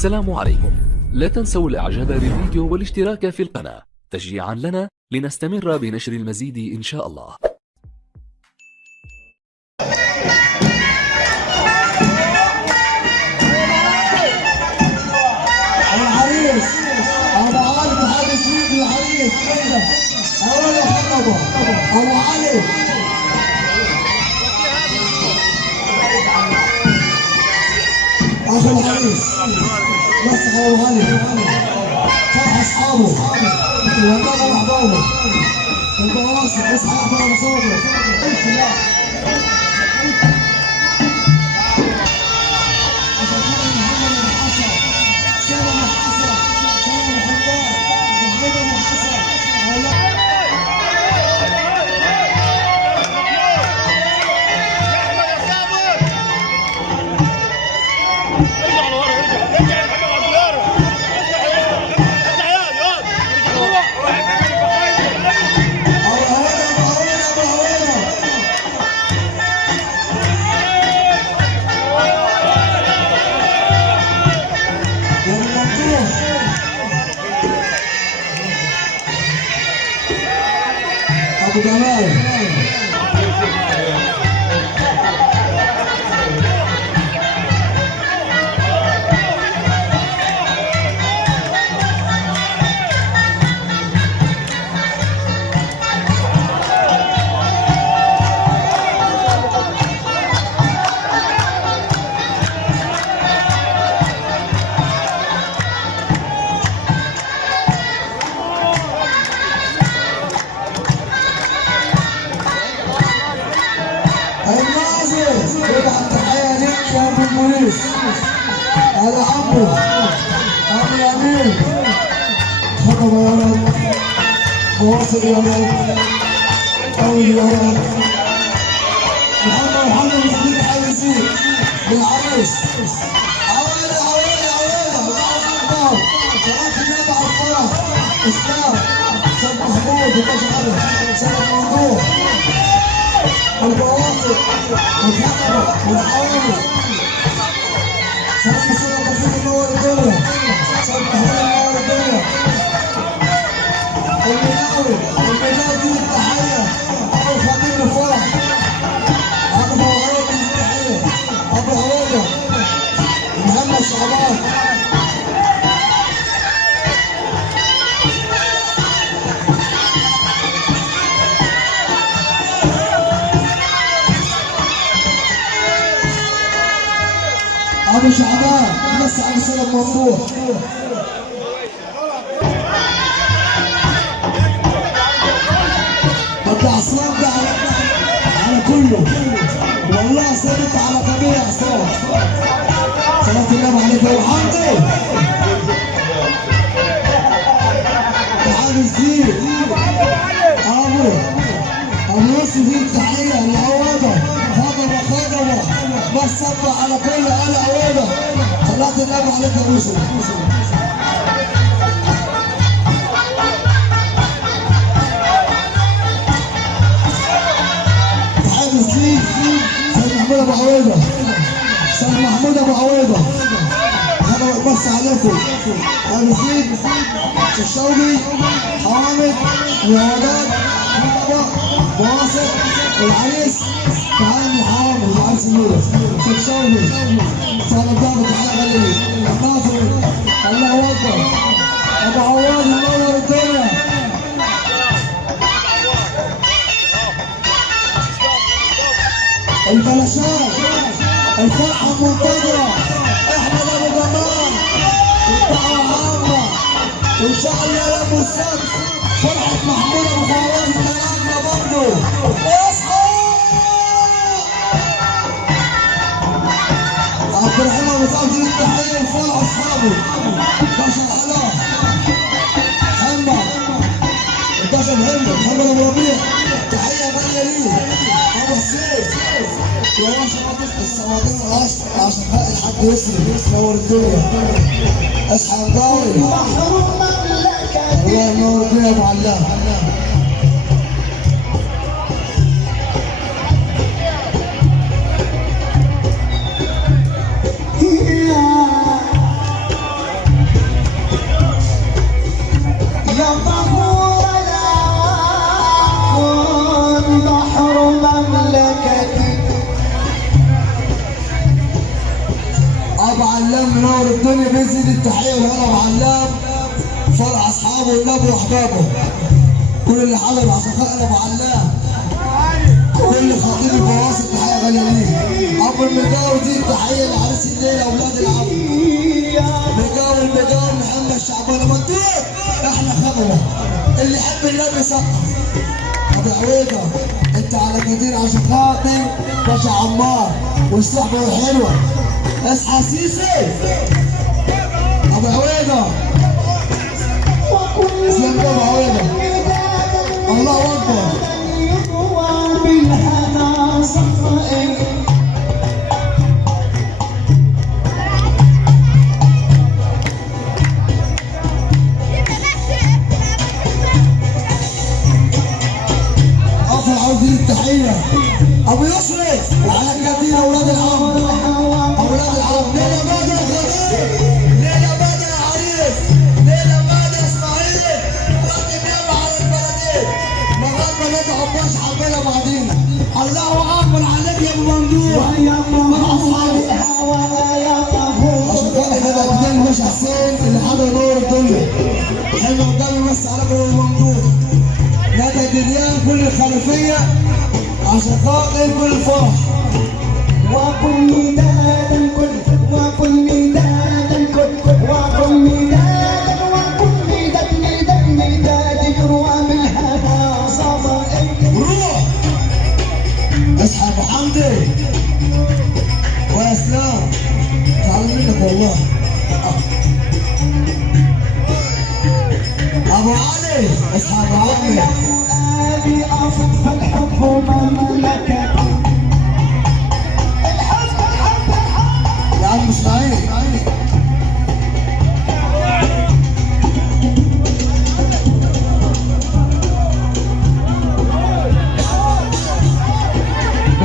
السلام عليكم. لا تنسوا الاعجاب بالفيديو والاشتراك في القناة تشجيعا لنا لنستمر بنشر المزيد ان شاء الله. العريس ابو علي محمد سيد العريس اول حلبه ابو علي اخو العريس مسح ابو علي فرح اصحابه وطلع احبابه البواسط اصحى احباب صوبه ابو جمال على عمو ابو الامين خطب يا رب واصل يا رب طول يا رب محمد محمود حارسين للعريس عوالي عوالي عوالي بعض صلاه النبي على الفرح اسلام سيد محمود وكاش علي سيد ممدوح البواسط والحقبه والحوالي سلام السلام بخير نور الدنيا سلام بخير نور الدنيا المناوي دي التحية أبو خليل الفرح أبو هريرة دي التحية أبو هريرة محمد شعبان ابو شعبان مسح على سلام ممدوح بدي عصام ده على كله والله ثابت على جميع عصام صلاة النبي عليك يا حمدي تعالوا الزير ابو يوسف دي التحية العوضة خضبة مصبة على كل آل عوضة صلاة النبي عليك يا يوسف تحية الزير سيد محمود ابو عويضة سيد محمود ابو عويضة انا بمسي عليكم ابو زيد الشوقي حامد وهداد خطبة بواسط العريس تعالى حامد العريس النور شوقي صالح ضابط الحلقة غالي الناصري الله اكبر ابو عواد منور الدنيا البلشات الفرحة المنتظرة احمد ابو جمال والدعوة عامة وان شاء الله يا ابو السد فرحة محمود ابو فواز كلامنا برضه اصحى عبد الرحمن ابو سعد التحية لفرح اصحابه باشا العلاء محمد الباشا محمد ابو ربيع تحية غالية ليه ابو حسين يا باشا ما تصحى السواقين العشر عشان حق الحاج يسري نور الدنيا اصحى القاوي الله ينور الدنيا يا ابو علام منور الدنيا بيزيد التحيه والهلا معلم فرع اصحابه والنبي واحبابه كل اللي حضر مع شقائنا ابو علام كل خطيب الفواصل تحيه غاليه ليه ابو المجاور دي التحيه لعريس الليله اولاد العم مجاور محمد شعبان منطوق احنا خبره اللي يحب النبي سقف ابو عويده انت على كتير عشان خاطر باشا عمار والصحبه حلوه اصحى سيسي ابو عويده اسلام ابو عويده الله اكبر التحية أبو يسري وعلى كثير أولاد العم أولاد العم ليلة مادة غدير ليلة مادة يا عريس ليلة مادة إسماعيل راكب يابا على البلدين مغار بلد عباس حبينا بعدين الله أكبر عليك يا أبو ممدوح مع أصحابي عشان كده إحنا بقى مش حسين اللي حضر نور الدنيا حلو قدامي بس على أبو ممدوح ندى دنيان كل الخلفية عشان خاطر كل فرح وكل ميدان الكل وكل ميدان الكل وكل ميدان وكل ميدان يروى من هذا صبائك روح اصحى ابو حمدي واسلام تعال منك والله ابو علي اصحى ابو عمي فؤادي اصف الحب مملكة الحب يا عم اسماعيل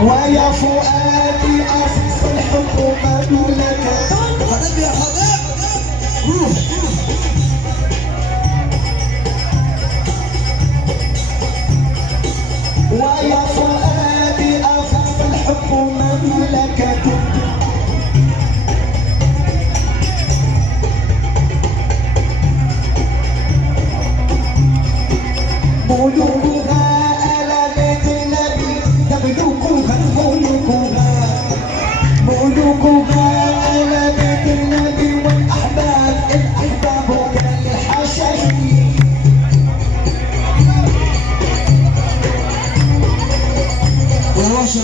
ويا فؤادي اصف الحب مملكة خدم يا خدم روح ويا فؤادي أصف الحب مملكة ملوكها آل بيت النبي تملكها ملوكها آل بيت النبي والأحباب الأحباب كالحشاشين روش